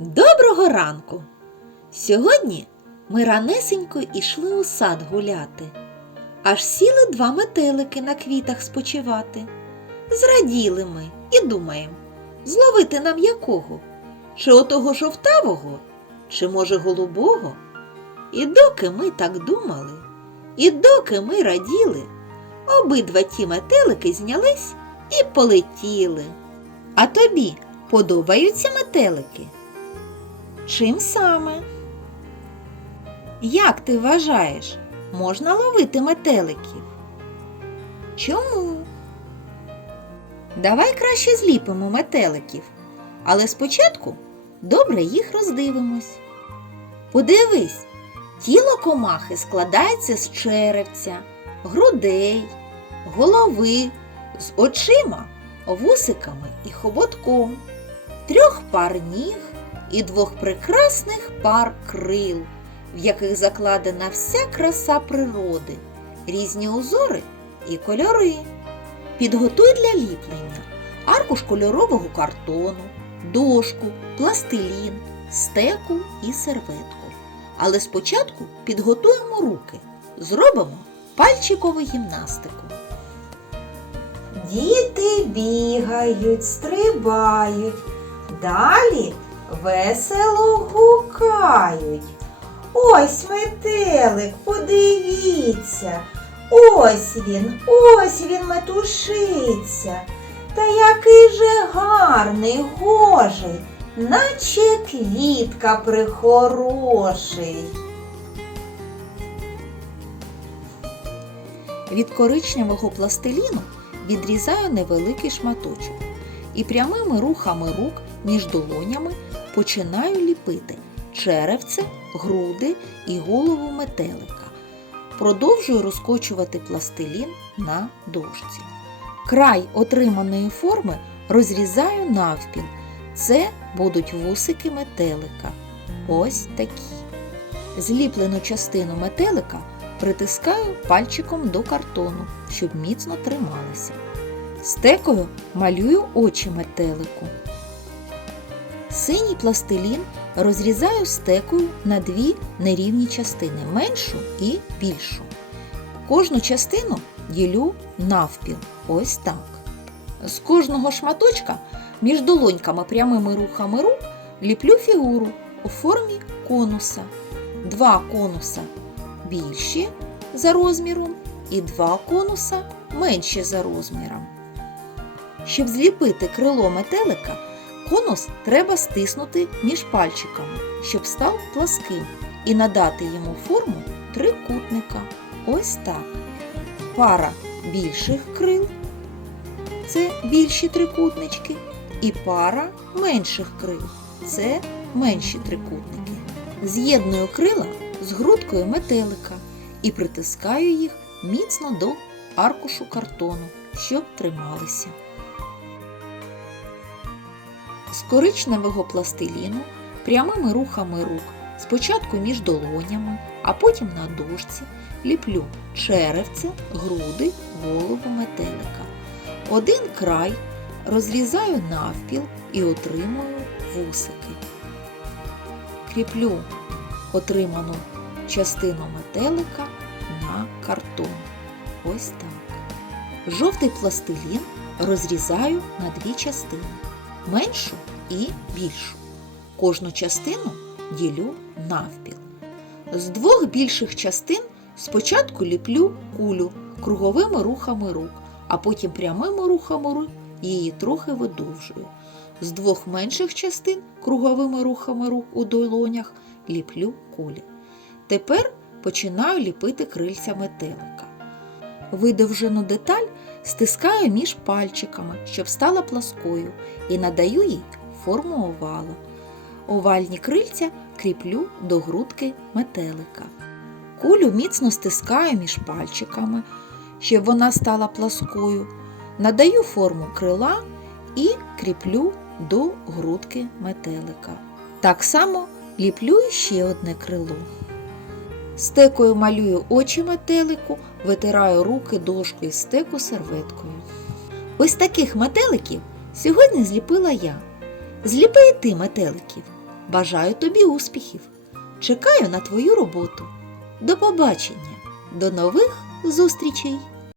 Доброго ранку! Сьогодні ми ранесенько йшли у сад гуляти, аж сіли два метелики на квітах спочивати. Зраділи ми і думаємо, зловити нам якого? Чи отого жовтавого, чи може голубого? І доки ми так думали, і доки ми раділи, обидва ті метелики знялись і полетіли. А тобі подобаються метелики? Чим саме? Як ти вважаєш, можна ловити метеликів? Чому? Давай краще зліпимо метеликів, але спочатку добре їх роздивимось. Подивись, тіло комахи складається з черевця, грудей, голови, з очима, вусиками і хоботком, трьох пар ніг і двох прекрасних пар крил, в яких закладена вся краса природи, різні узори і кольори. Підготуй для ліплення аркуш кольорового картону, дошку, пластилін, стеку і серветку. Але спочатку підготуємо руки, зробимо пальчикову гімнастику. Діти бігають, стрибають, далі весело гукають. Ось метелик, подивіться. Ось він, ось він метушиться. Та який же гарний, гожий, наче квітка прихороший. Від коричневого пластиліну відрізаю невеликий шматочок і прямими рухами рук між долонями починаю ліпити черевце, груди і голову метелика. Продовжую розкочувати пластилін на дошці. Край отриманої форми розрізаю навпіл. Це будуть вусики метелика. Ось такі. Зліплену частину метелика притискаю пальчиком до картону, щоб міцно трималися. Стекою малюю очі метелику. Синій пластилін розрізаю стекою на дві нерівні частини меншу і більшу. Кожну частину ділю навпіл. Ось так. З кожного шматочка між долоньками прямими рухами рук ліплю фігуру у формі конуса. Два конуса більші за розміром і два конуса менші за розміром. Щоб зліпити крило метелика, конус треба стиснути між пальчиками, щоб став пласким, і надати йому форму трикутника. Ось так. Пара більших крил це більші трикутнички, і пара менших крил це менші трикутники. З'єдную крила з грудкою метелика і притискаю їх міцно до аркушу картону, щоб трималися. Коричневого пластиліну прямими рухами рук, спочатку між долонями, а потім на дошці, ліплю черевце, груди, голову метелика. Один край розрізаю навпіл і отримую вусики. Кріплю отриману частину метелика на картон. Ось так. Жовтий пластилін розрізаю на дві частини меншу і більшу. Кожну частину ділю навпіл. З двох більших частин спочатку ліплю кулю круговими рухами рук, а потім прямими рухами рук її трохи видовжую. З двох менших частин круговими рухами рук у долонях ліплю кулі. Тепер починаю ліпити крильця метелика. Видовжену деталь стискаю між пальчиками, щоб стала пласкою, і надаю їй форму овала. Овальні крильця кріплю до грудки метелика. Кулю міцно стискаю між пальчиками, щоб вона стала пласкою. Надаю форму крила і кріплю до грудки метелика. Так само ліплю ще одне крило. Стекою малюю очі метелику, витираю руки дошкою стеку серветкою. Ось таких метеликів сьогодні зліпила я. Зліпи і ти метеликів. Бажаю тобі успіхів. Чекаю на твою роботу. До побачення, до нових зустрічей!